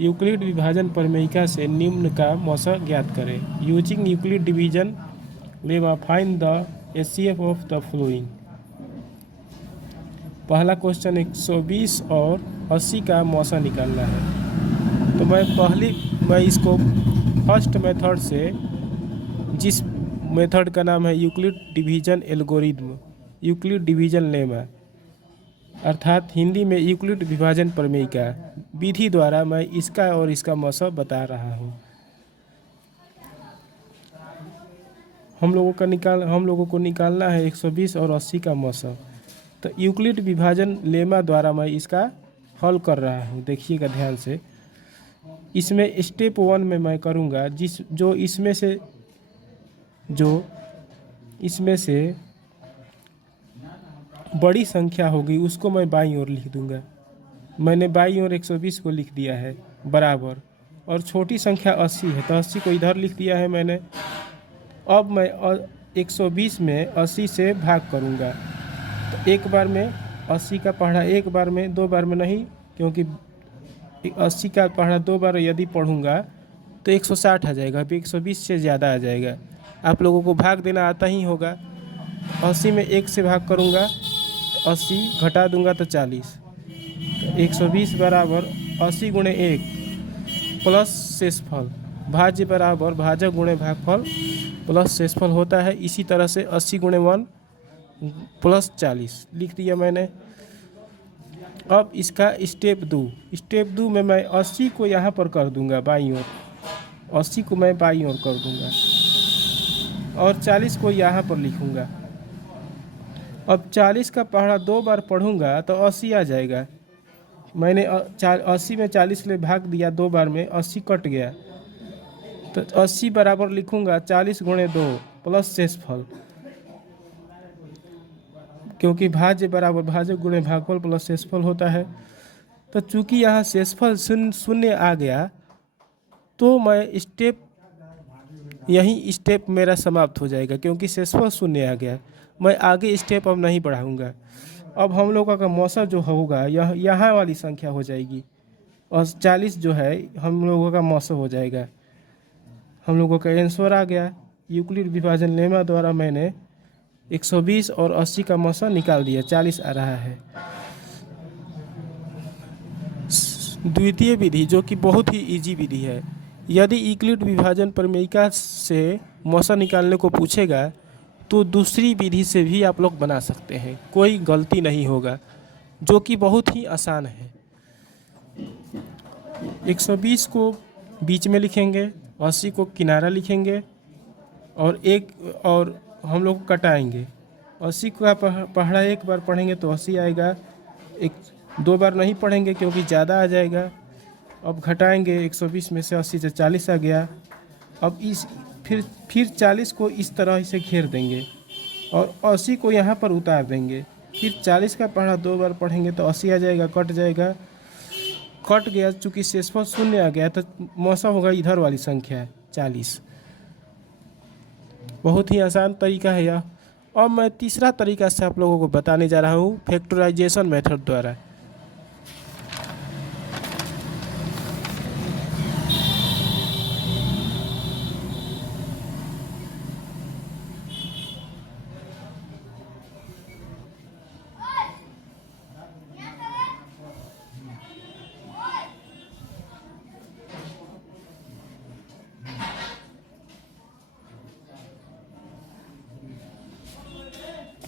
Euclid विभाजन प्रमेयिका से निम्न का मौसा ज्ञात करें। Using Euclid division lemma find the HCF of the flowing. पहला क्वेश्चन 120 और 80 का मौसा निकालना है। तो मैं इसको फर्स्ट मेथड से, जिस मेथड का नाम है Euclid division algorithm, Euclid division lemma, अर्थात हिंदी में यूक्लिड विभाजन प्रमेयिका विधि द्वारा मैं इसका और इसका मौसा बता रहा हूँ। हम लोगों को निकालना है 120 और 80 का मौसा। तो यूक्लिड विभाजन लेमा द्वारा मैं इसका हल कर रहा हूँ। देखिएगा ध्यान से, इसमें स्टेप 1 में मैं करूँगा जो इसमें से बड़ी संख्या होगी उसको मैं बाईं ओर लिख दूंगा। मैंने बाईं ओर 120 को लिख दिया है बराबर, और छोटी संख्या 80 है तो 80 को इधर लिख दिया है मैंने। अब मैं 120 में 80 से भाग करूंगा। तो एक बार में 80 का पढ़ा एक बार में, दो बार में नहीं, क्योंकि 80 का पढ़ा दो बार यदि पढ़ूंगा तो 160 आ जाएगा। अभी 120 से ज़्यादा आ जाएगा। आप लोगों को भाग देना आता ही होगा। 80 में 1 से भाग करूंगा, 80 घटा दूंगा तो 40। तो 120 बराबर 80 गुणे 1 प्लस शेषफल, भाज्य बराबर भाजक गुणे भागफल प्लस शेषफल होता है। इसी तरह से 80 गुणे 1 प्लस 40 लिख दिया मैंने। अब इसका स्टेप 2 में मैं 80 को यहाँ पर कर दूंगा बाईं ओर, 80 को मैं बाईं ओर कर दूंगा और 40 को यहाँ पर लिखूंगा। अब 40 का पहाड़ा दो बार पढ़ूंगा तो 80 आ जाएगा। मैंने 80 में 40 ले भाग दिया दो बार में, 80 कट गया। तो 80 बराबर लिखूंगा 40 गुणे 2 प्लस शेषफल, क्योंकि भाज्य बराबर भाजक गुणे भागफल प्लस शेषफल होता है। तो चूंकि यहाँ शेषफल शून्य आ गया तो मैं यही स्टेप मेरा समाप्त हो जाएगा, क्योंकि शेषफल शून्य आ गया। मैं आगे स्टेप अब नहीं बढ़ाऊंगा। अब हम लोगों का मौसा जो होगा यह यहाँ वाली संख्या हो जाएगी और 40 जो है हम लोगों का मौसा हो जाएगा। हम लोगों का आंसर आ गया। यूक्लिड विभाजन लेमा द्वारा मैंने 120 और 80 का मौसा निकाल दिया, 40 आ रहा है। द्वितीय विधि जो कि बहुत ही इजी विधि है। यदि यूक्लिड विभाजन प्रमेयिका से मौसा निकालने को पूछेगा तो दूसरी विधि से भी आप लोग बना सकते हैं, कोई गलती नहीं होगा, जो कि बहुत ही आसान है। 120 को बीच में लिखेंगे, 80 को किनारा लिखेंगे और हम लोग कटाएंगे। 80 का पहाड़ा एक बार पढ़ेंगे तो 80 आएगा, दो बार नहीं पढ़ेंगे क्योंकि ज़्यादा आ जाएगा। अब घटाएंगे, 120 में से 80 से 40 आ गया। अब फिर 40 को इस तरह से घेर देंगे और 80 को यहाँ पर उतार देंगे। फिर 40 का पहाड़ा दो बार पढ़ेंगे तो 80 आ जाएगा, कट जाएगा, कट गया। चूँकि शेषफल शून्य आ गया तो मौसा होगा इधर वाली संख्या 40। बहुत ही आसान तरीका है यह। अब मैं तीसरा तरीका से आप लोगों को बताने जा रहा हूँ, फैक्टराइजेशन मेथड द्वारा।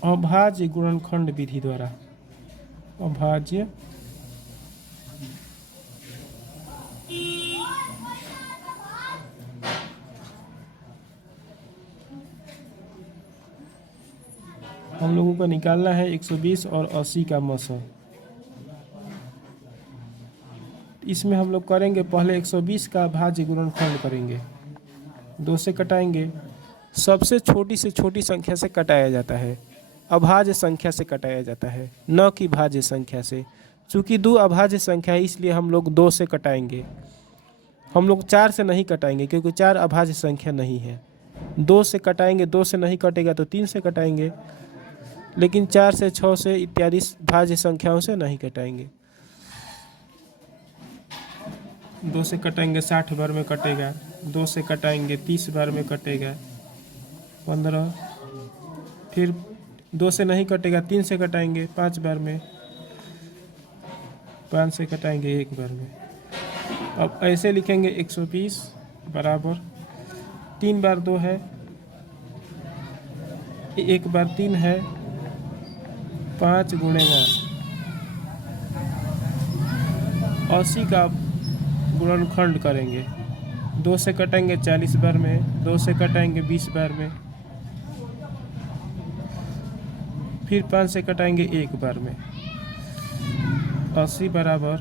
अभाज्य गुणनखंड विधि द्वारा, अभाज्य हम लोगों को निकालना है 120 और 80 का मौसा। इसमें हम लोग करेंगे पहले 120 का अभाज्य गुणनखंड करेंगे, 2 से कटाएंगे। सबसे छोटी से छोटी संख्या से कटाया जाता है, अभाज्य संख्या से कटाया जाता है, न कि भाज्य संख्या से। चूँकि 2 अभाज्य संख्या है इसलिए हम लोग 2 से कटाएंगे। हम लोग 4 से नहीं कटाएंगे क्योंकि 4 अभाज्य संख्या नहीं है। 2 से कटाएंगे, 2 से नहीं कटेगा तो 3 से कटाएंगे, लेकिन 4 से 6 से इत्यादि भाज्य संख्याओं से नहीं कटाएंगे। 2 से कटाएंगे 60 बार में कटेगा। 2 से कटाएंगे 30 बार में कटेगा 15। फिर 2 से नहीं कटेगा 3 से कटाएंगे 5 बार में। 5 से कटाएंगे 1 बार में। अब ऐसे लिखेंगे 120 बराबर 3 बार 2 है, 1 बार 3 है, 5 गुणे 80 का गुणनखंड करेंगे। 2 से कटाएंगे 40 बार में, 2 से कटाएंगे 20 बार में, फिर 5 से कटाएंगे 1 बार में। 80 बराबर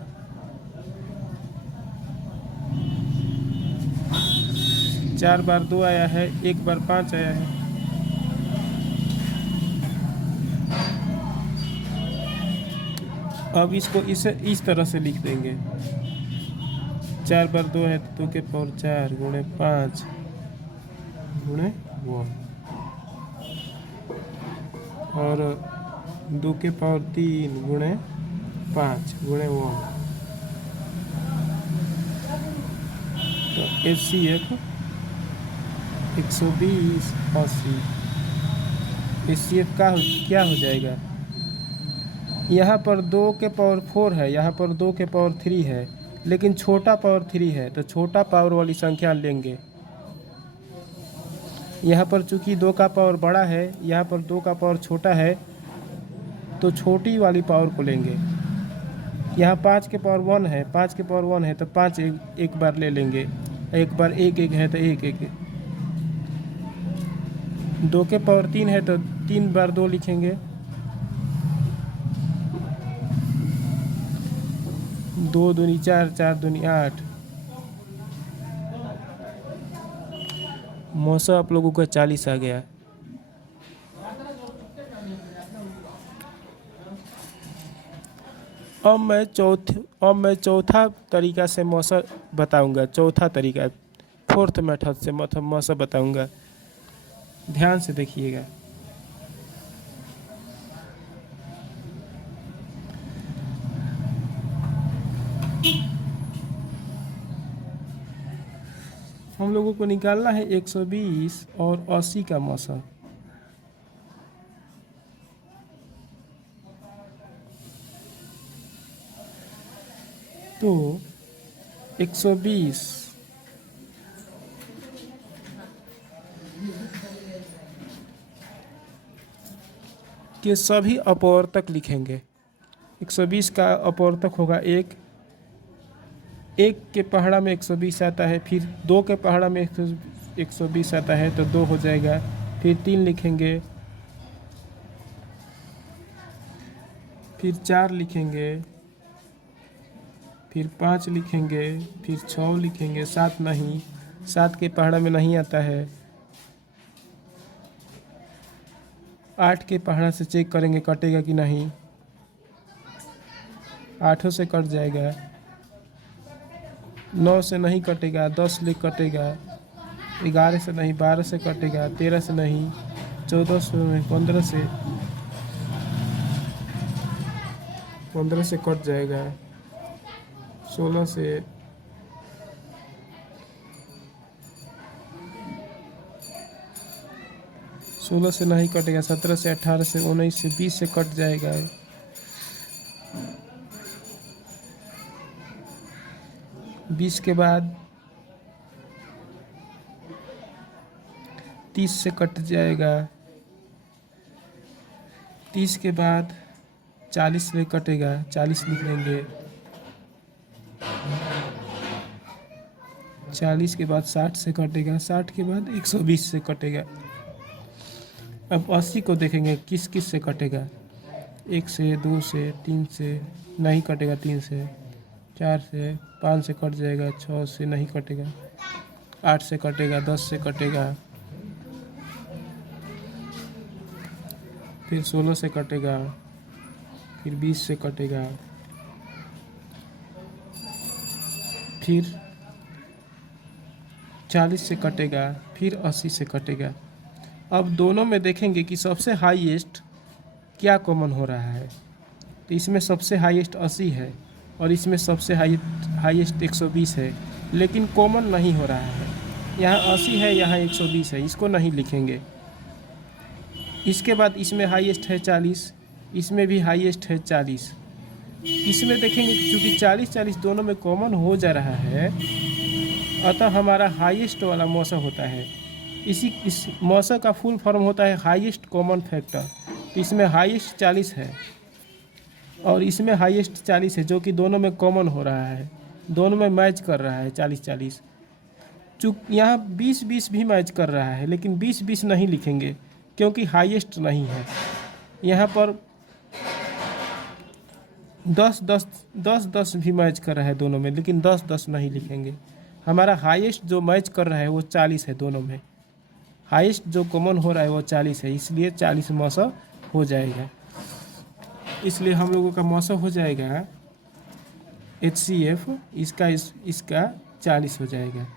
4 बार 2 आया है, 1 बार 5 आया है। अब इसको इस तरह से लिख देंगे। 4 बार 2 है तो 2 के पावर 4 गुणे 5 गुणे 1 और 2 के पावर 3 गुणे 5 गुणे 1। तो HCF 120 80। HCF का क्या हो जाएगा? यहाँ पर 2 के पावर 4 है, यहाँ पर 2 के पावर 3 है, लेकिन छोटा पावर 3 है तो छोटा पावर वाली संख्या लेंगे। यहाँ पर चूंकि 2 का पावर बड़ा है, यहाँ पर 2 का पावर छोटा है तो छोटी वाली पावर को लेंगे। यहाँ 5 के पावर 1 है, 5 के पावर 1 है तो 5 एक बार ले लेंगे। 1 बार 1 1 है तो 1 1। 2 के पावर 3 है तो 3 बार 2 लिखेंगे। 2 दूनी 4, 4 दूनी 8। मौसा आप लोगों का 40 आ गया। अब मैं चौथा तरीका से मौसा बताऊंगा। चौथा तरीका 4th मेथड से मौसा बताऊंगा। ध्यान से देखिएगा। हम लोगों को निकालना है 120 और 80 का मौसा। तो 120 के सभी अपवर्तक लिखेंगे। 120 का अपवर्तक होगा 1 के पहाड़ा में 120 आता है, फिर 2 के पहाड़ा में 120 आता है तो 2 हो जाएगा। फिर 3 लिखेंगे, फिर 4 लिखेंगे, फिर 5 लिखेंगे, फिर 6 लिखेंगे। 7 नहीं, 7 के पहाड़ा में नहीं आता है। 8 के पहाड़ा से चेक करेंगे कटेगा कि नहीं। 8 से कट जाएगा। 9 से नहीं कटेगा, 10 से कटेगा। 11 से नहीं, 12 से कटेगा। 13 से नहीं, 14 से नहीं, 15 से कट जाएगा। 16 से, 16 से नहीं कटेगा। 17 से, 18 से, 19 से, 20 से कट जाएगा। 20 के बाद 30 से कट जाएगा। 30 के बाद 40 से कटेगा। 40 लिख लेंगे। 40 के बाद 60 से कटेगा। 60 के बाद 120 से कटेगा। अब 80 को देखेंगे किस किस से कटेगा। 1 से, 2 से, 3 से नहीं कटेगा। 3 से, 4 से, 5 से कट जाएगा। 6 से नहीं कटेगा। 8 से कटेगा। 10 से कटेगा। फिर 16 से कटेगा। फिर 20 से कटेगा। फिर 40 से कटेगा। फिर 80 से कटेगा। अब दोनों में देखेंगे कि सबसे हाईएस्ट क्या कॉमन हो रहा है। तो इसमें सबसे हाईएस्ट 80 है और इसमें सबसे हाईएस्ट 120 है, लेकिन कॉमन नहीं हो रहा है। यहाँ 80 है, यहाँ 120 है, इसको नहीं लिखेंगे। इसके बाद इसमें हाईएस्ट है 40, इसमें भी हाईएस्ट है 40। इसमें देखेंगे चूँकि 40-40 दोनों में कॉमन हो जा रहा है, अतः हमारा हाईएस्ट वाला मौसा होता है। इस मौसा का फुल फॉर्म होता है हाईएस्ट कॉमन फैक्टर। तो इसमें हाईएस्ट 40 है और इसमें हाईएस्ट 40 है, जो कि दोनों में कॉमन हो रहा है, दोनों में मैच कर रहा है 40-40। चूँकि यहाँ 20-20 भी मैच कर रहा है, लेकिन 20-20 नहीं लिखेंगे क्योंकि हाईएस्ट नहीं है। यहाँ पर 10-10 भी मैच कर रहा है दोनों में, लेकिन 10-10 नहीं लिखेंगे। हमारा हाईएस्ट जो मैच कर रहा है वो 40 है दोनों में, हाईएस्ट जो कॉमन हो रहा है वो 40 है, इसलिए 40 मौसा हो जाएगा। इसलिए हम लोगों का मौसा हो जाएगा HCF, इसका 40 हो जाएगा।